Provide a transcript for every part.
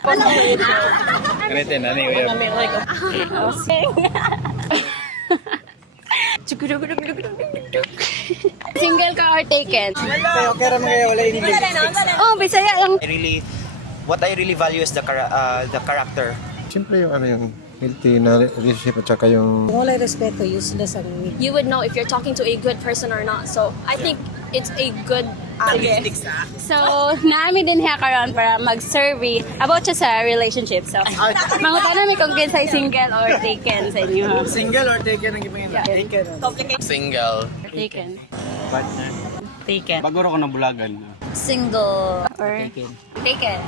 Ganito na ni Kuya. Single ka or taken? Okay ra mga wala ini. Oh, Bisaya lang. What I really value is the character. Siyempre yung yung healthy na relationship at saka yung Kung wala'y respeto, useless ang You would know if you're talking to a good person or not. So I think it's a good So, namin din siya karon para mag-survey about siya sa relationship. So, mangutan namin kung kinsay single or taken sa inyo. Single or taken ang gipangin? Taken. Single. Taken. Partner. Taken. Bago ko na bulagan. single. Or Taken. single.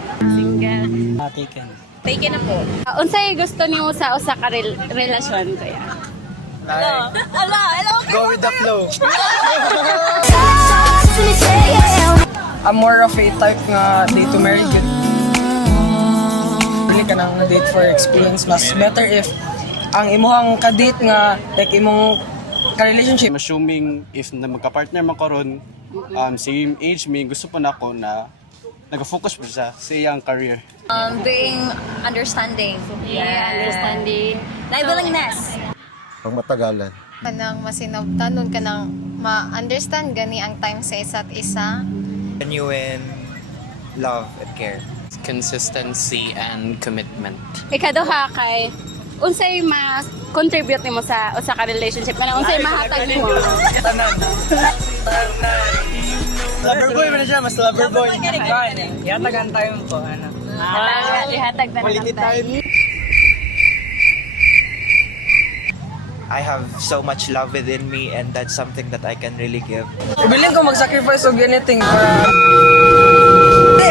Taken. Taken na po. Unsay gusto niyo sa usa ka relasyon kaya? Go with the flow. I'm more of a type nga date to marry good. Really ka nang date for experience. Mas better if ang imuhang ka-date nga like imong ka-relationship. Assuming if na magka-partner man karon, same age me, gusto pa na ako na nag-focus pa sa iyang career. Being understanding. Understanding. Willingness. pang matagalan. Kanang masinabtanon kanang ma-understand gani ang time sa isa't isa. Genuine love and care. Consistency and commitment. Ikaduha kay unsay ma-contribute nimo sa usa ka relationship kana unsay mahatag nimo? Lover boy man siya, mas lover boy. Yatagan tayo po. Ihatag na Quality time. I have so much love within me and that's something that I can really give. Ibiling ko mag-sacrifice og anything para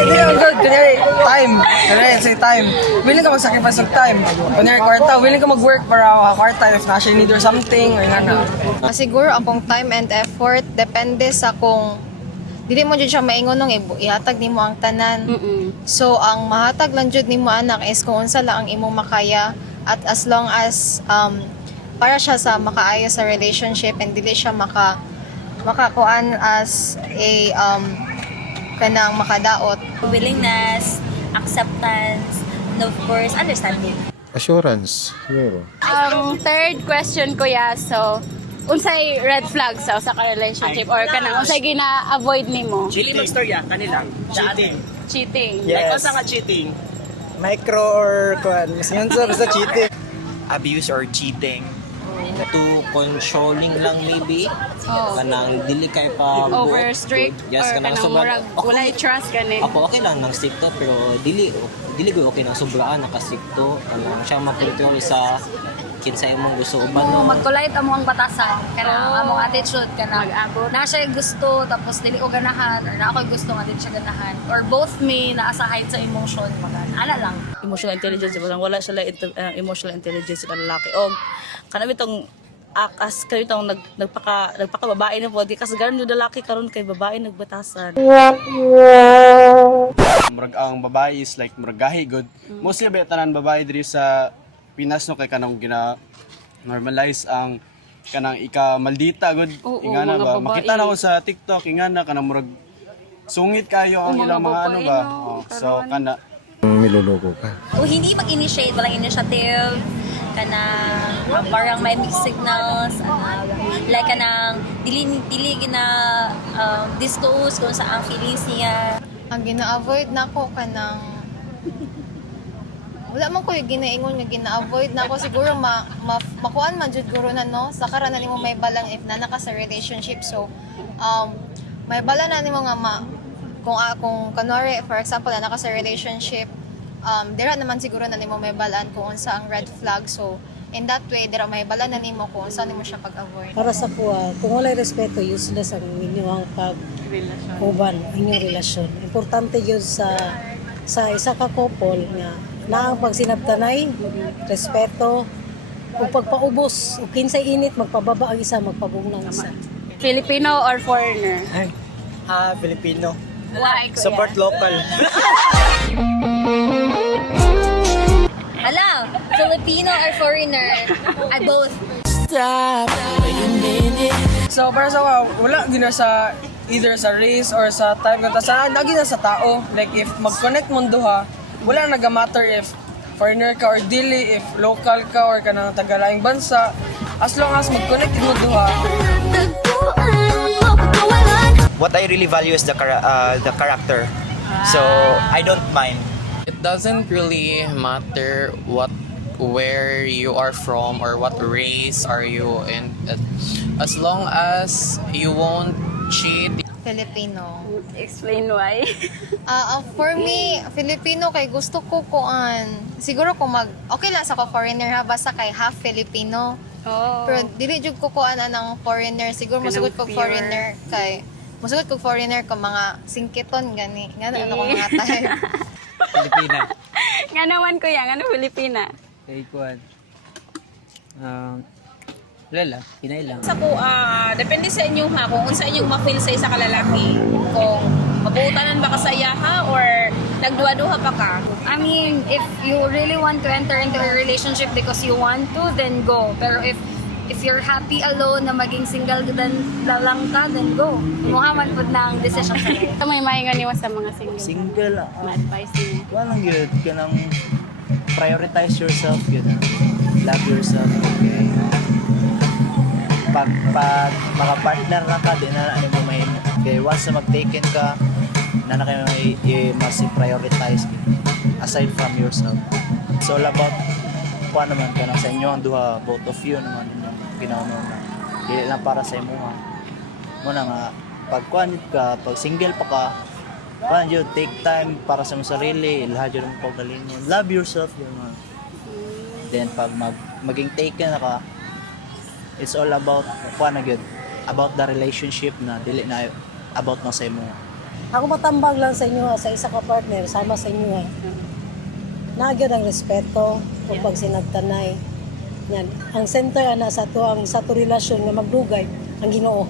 Hindi ang good. Kunyari, time. Kunyari, say time. Willing ka mag-sacrifice of time. Kunyari, kwarta. Willing ka mag-work para kwarta if na siya need or something. Or nga na. Siguro ang pong time and effort depende sa kung dili mo jud siya maingon nung ihatag nimo ang tanan. So ang mahatag lang jud nimo anak is kung unsa lang ang imong makaya at as long as para siya sa makaayo sa relationship and dili siya makakuan as a kanang makadaot. Willingness, acceptance, and of course, understanding. Assurance, siguro. Third question ko so unsay red flag sa usa ka relationship or kanang unsay gina-avoid nimo? Chili mag-storya kanila. Cheating. Cheating. Like, unsa nga cheating? Micro or kuan, mas yun sa cheating. Abuse or cheating. To controlling lang maybe. Kanang dili kay pa Over strict Yes, or kanang kanang sobrang- murag walay trust gani. Ako okay lang nang stricto pero dili ko okay nang sobraan nakastricto. Kanang siya makontrol sa kinsa imong gusto uban no. Magkulait amo ang batasan. Kanang among attitude. Kanang na siya gusto, tapos dili ko ganahan, or na ako gusto nga din siya ganahan. Or both me naasa height sa emotion. Ala lang. emotional intelligence, wala sila emotional intelligence sa lalaki. O kanami tong as kayo tong nagpaka babae na po di kasi garon yung lalaki karon kay babae nagbatasan. Murag ang babae is like murag gahi good. Mostly ba tanan babae diri sa Pinas no kay kanang gina normalize ang kanang ika-maldita good. Oo, Ingana mga ba babae. makita na ko sa TikTok ingana kanang murag sungit kayo ang Oo, ilang mga mga ano babae, ba. no? Oh, so kana Niloloko ka. O hindi mag-initiate, walang initiative, kanang parang may mixed signals, like kanang dili gina disclose kung sa ang feelings niya. Ang gina-avoid nako kanang wala man ko yung ginaingon nga gina-avoid nako siguro makuan man jud guro na no sa karan na nimo may balang if naka sa relationship. So may bala na nimo nga kung kanwari for example naka sa relationship dira naman siguro na nimo may balaan kung unsa ang red flag. So in that way dira may bala na nimo kung unsa nimo siya pag-avoid. Para sa kuha, kung wala'y respeto, useless ang inyong pag-uban, inyong relasyon. Importante yun sa isa ka couple nga na ang pagsinabtanay, respeto, kung pagpaubos, o kinsay init, magpababa ang isa, magpabunang isa. Filipino or foreigner? Filipino. Why, kuya? Support local. Ala, Filipino or foreigner? I both. So para sa wala gina sa either sa race or sa type nga sa lagi na sa tao. Like if mag-connect mo duha, wala nag-matter if foreigner ka or dili, if local ka or kanang taga-laing bansa. As long as mag-connect mo duha. What I really value is the character. So I don't mind. It doesn't really matter where you are from or what race are you in. As long as you won't cheat. Filipino. Explain why. For me, Filipino kay gusto ko kuan. Siguro kung okay lang sa ko foreigner ha, basta kay half Filipino. Oh. Pero dili jud ko kuan ng foreigner. Siguro masugod ko pure. foreigner kay masugod ko foreigner ko mga singkiton gani. Nga ano ko mga tayo. Pilipina. Nga naman kuya, nga Filipina. Kay kuan. Wala lang, hinay lang. Sa ko, depende sa inyo ha, kung unsa inyong ma-feel sa isa ka lalaki. Kung mabuutanan ba ka sa iya ha, or nagduwa-duha pa ka. I mean, if you really want to enter into a relationship because you want to, then go. Pero if you're happy alone na maging single lang ka, then go. Muhammad po na ang decision sa iyo. Ito may maingon niyo sa mga single. Single, Ma-advise niyo. walang good. Kanang prioritize yourself, yun. Love yourself. Okay. Pag maka-partner na ka, di na ano mo may... Okay, once na mag-taken ka, na kayo mas prioritize aside from yourself. It's all about kung naman ka sa inyo ang duha, both of you naman yung ginawa na. Dili lang para sa imo ha. Muna nga, pag kuan ka, pag single pa ka, kuan yun, take time para sa mga sarili, lahat yun ang pagaling mo. Love yourself yun man. Then pag maging taken na ka, it's all about kuan na yun, about the relationship na dili na about na sa imo. Ako matambag lang sa inyo, sa isa ka partner, sama sa inyo. Nagyan ang respeto kung pag sinagtanay. Yan. Ang center ana sa to relasyon nga magdugay ang Ginoo.